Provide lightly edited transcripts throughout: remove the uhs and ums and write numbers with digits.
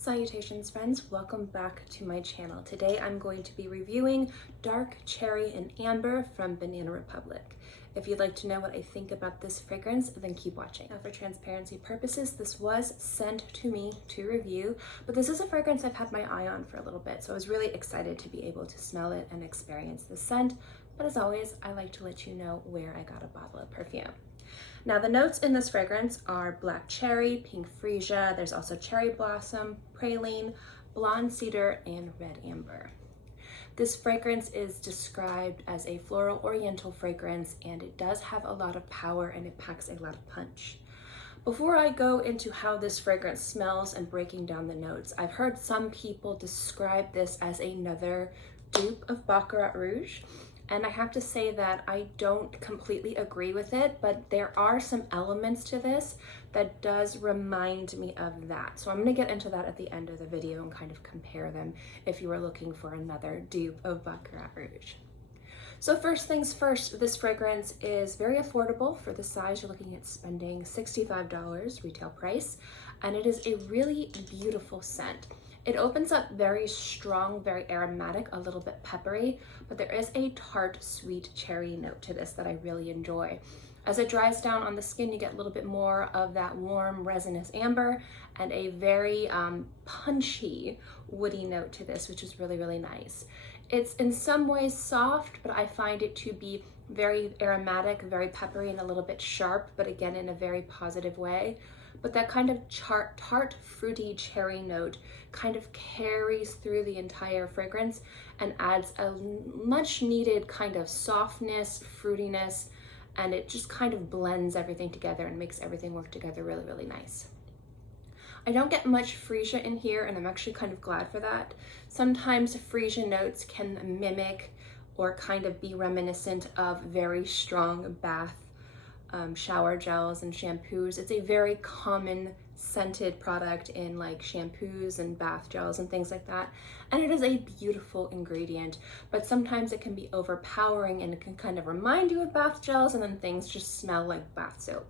Salutations friends, welcome back to my channel. Today I'm going to be reviewing Dark Cherry and Amber from Banana Republic. If you'd like to know what I think about this fragrance, then keep watching. Now for transparency purposes, this was sent to me to review, but this is a fragrance I've had my eye on for a little bit, so I was really excited to be able to smell it and experience the scent. But as always, I like to let you know where I got a bottle of perfume. Now the notes in this fragrance are black cherry, pink freesia, there's also cherry blossom, praline, blonde cedar, and red amber. This fragrance is described as a floral oriental fragrance, and it does have a lot of power and it packs a lot of punch. Before I go into how this fragrance smells and breaking down the notes, I've heard some people describe this as another dupe of Baccarat Rouge. And I have to say that I don't completely agree with it, but there are some elements to this that does remind me of that. So I'm gonna get into that at the end of the video and kind of compare them if you are looking for another dupe of Baccarat Rouge. So first things first, this fragrance is very affordable for the size. You're looking at spending $65 retail price, and it is a really beautiful scent. It opens up very strong, very aromatic, a little bit peppery, but there is a tart, sweet cherry note to this that I really enjoy. As it dries down on the skin, you get a little bit more of that warm, resinous amber and a very punchy, woody note to this, which is really, really nice. It's in some ways soft, but I find it to be very aromatic, very peppery, and a little bit sharp, but again, in a very positive way. But that kind of tart, fruity cherry note kind of carries through the entire fragrance and adds a much needed kind of softness, fruitiness, and it just kind of blends everything together and makes everything work together really, really nice. I don't get much freesia in here, and I'm actually kind of glad for that. Sometimes freesia notes can mimic or kind of be reminiscent of very strong bath shower gels and shampoos. It's a very common scented product in like shampoos and bath gels and things like that. And it is a beautiful ingredient, but sometimes it can be overpowering and it can kind of remind you of bath gels, and then things just smell like bath soap.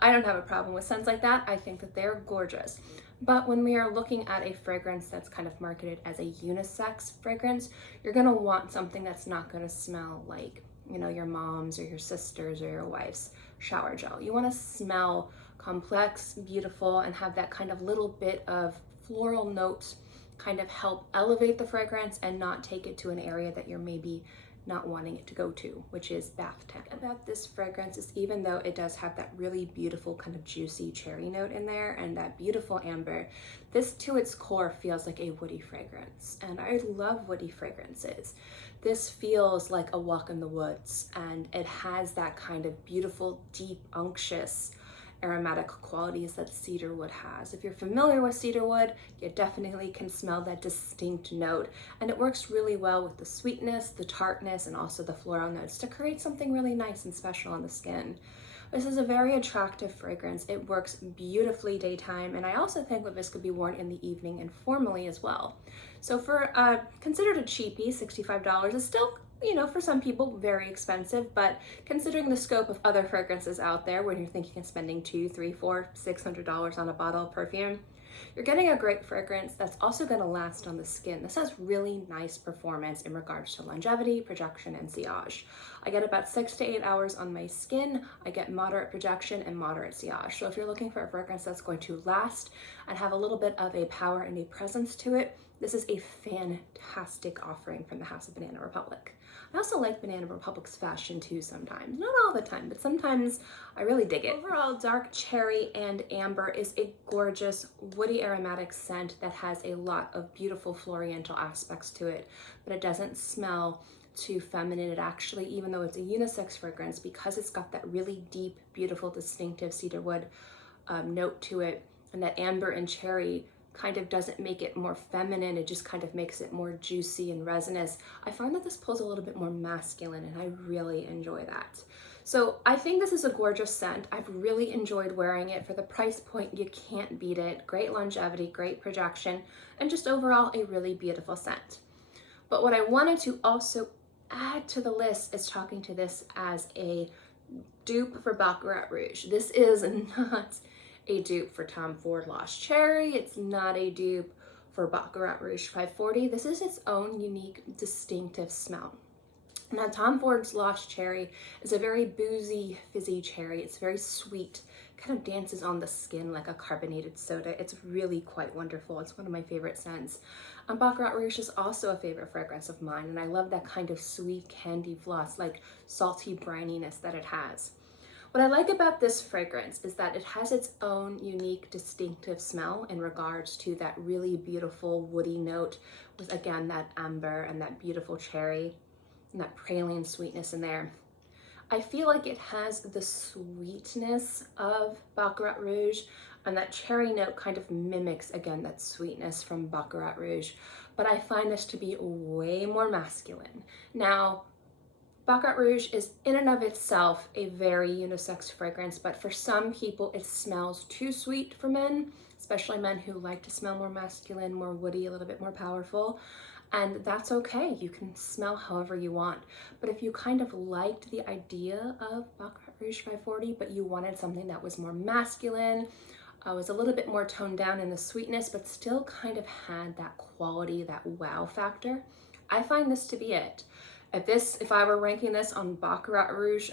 I don't have a problem with scents like that. I think that they're gorgeous. But when we are looking at a fragrance that's kind of marketed as a unisex fragrance, you're gonna want something that's not gonna smell like, you know, your mom's or your sister's or your wife's shower gel. You want to smell complex, beautiful, and have that kind of little bit of floral notes kind of help elevate the fragrance and not take it to an area that you're maybe not wanting it to go to, which is bath temp. About this fragrance is, even though it does have that really beautiful kind of juicy cherry note in there and that beautiful amber, this to its core feels like a woody fragrance, and I love woody fragrances. This feels like a walk in the woods, and it has that kind of beautiful, deep, unctuous, aromatic qualities that cedarwood has. If you're familiar with cedarwood, you definitely can smell that distinct note, and it works really well with the sweetness, the tartness, and also the floral notes to create something really nice and special on the skin. This is a very attractive fragrance. It works beautifully daytime, and I also think that this could be worn in the evening and formally as well. So for considered a cheapie, $65 is still, you know, for some people very expensive, but considering the scope of other fragrances out there when you're thinking of spending $200, $300, $400, $600 on a bottle of perfume, you're getting a great fragrance that's also going to last on the skin. This has really nice performance in regards to longevity, projection, and sillage. I get about 6 to 8 hours on my skin. I get moderate projection and moderate sillage. So if you're looking for a fragrance that's going to last and have a little bit of a power and a presence to it, this is a fantastic offering from the House of Banana Republic. I also like Banana Republic's fashion too sometimes. Not all the time, but sometimes I really dig it. Overall, Dark Cherry and Amber is a gorgeous, woody aromatic scent that has a lot of beautiful floriental aspects to it, but it doesn't smell too feminine. It actually, even though it's a unisex fragrance, because it's got that really deep, beautiful, distinctive cedarwood note to it, and that amber and cherry kind of doesn't make it more feminine, it just kind of makes it more juicy and resinous. I find that this pulls a little bit more masculine, and I really enjoy that. So I think this is a gorgeous scent. I've really enjoyed wearing it. For the price point, you can't beat it. Great longevity, great projection, and just overall a really beautiful scent. But what I wanted to also add to the list is talking to this as a dupe for Baccarat Rouge. This is not a dupe for Tom Ford Lost Cherry. It's not a dupe for Baccarat Rouge 540. This is its own unique, distinctive smell. Now, Tom Ford's Lost Cherry is a very boozy, fizzy cherry. It's very sweet, kind of dances on the skin like a carbonated soda. It's really quite wonderful. It's one of my favorite scents. Baccarat Rouge is also a favorite fragrance of mine, and I love that kind of sweet candy floss, like salty brininess that it has. What I like about this fragrance is that it has its own unique, distinctive smell in regards to that really beautiful woody note with, again, that amber and that beautiful cherry and that praline sweetness in there. I feel like it has the sweetness of Baccarat Rouge, and that cherry note kind of mimics, again, that sweetness from Baccarat Rouge, but I find this to be way more masculine. Now, Baccarat Rouge is in and of itself a very unisex fragrance, but for some people it smells too sweet for men, especially men who like to smell more masculine, more woody, a little bit more powerful. And that's okay. You can smell however you want. But if you kind of liked the idea of Baccarat Rouge 540, but you wanted something that was more masculine, was a little bit more toned down in the sweetness, but still kind of had that quality, that wow factor, I find this to be it. If I were ranking this on Baccarat Rouge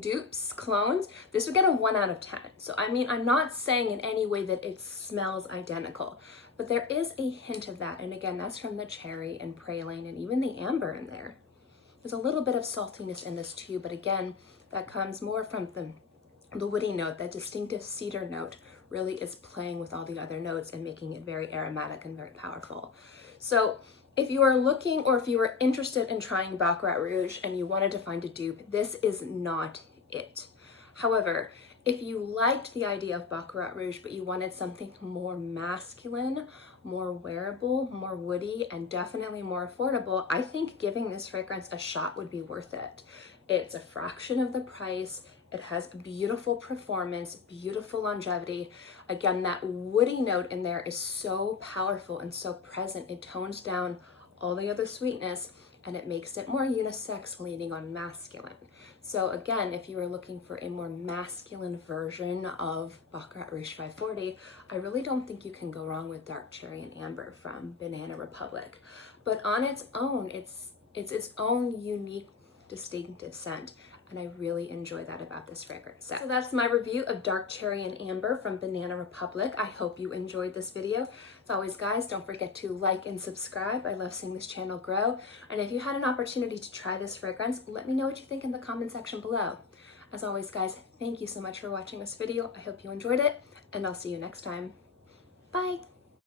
dupes, clones, this would get a 1 out of 10. So I mean, I'm not saying in any way that it smells identical, but there is a hint of that. And again, that's from the cherry and praline and even the amber in there. There's a little bit of saltiness in this too, but again, that comes more from the woody note. That distinctive cedar note really is playing with all the other notes and making it very aromatic and very powerful. So if you are looking, or if you were interested in trying Baccarat Rouge and you wanted to find a dupe, this is not it. However, if you liked the idea of Baccarat Rouge, but you wanted something more masculine, more wearable, more woody, and definitely more affordable, I think giving this fragrance a shot would be worth it. It's a fraction of the price. It has beautiful performance, beautiful longevity. Again, that woody note in there is so powerful and so present. It tones down all the other sweetness and it makes it more unisex, leaning on masculine. So again, if you were looking for a more masculine version of Baccarat Rouge 540, I really don't think you can go wrong with Dark Cherry and Amber from Banana Republic. But on its own, it's its own unique, distinctive scent. And I really enjoy that about this fragrance. So that's my review of Dark Cherry and Amber from Banana Republic. I hope you enjoyed this video. As always, guys, don't forget to like and subscribe. I love seeing this channel grow. And if you had an opportunity to try this fragrance, let me know what you think in the comment section below. As always, guys, thank you so much for watching this video. I hope you enjoyed it, and I'll see you next time. Bye.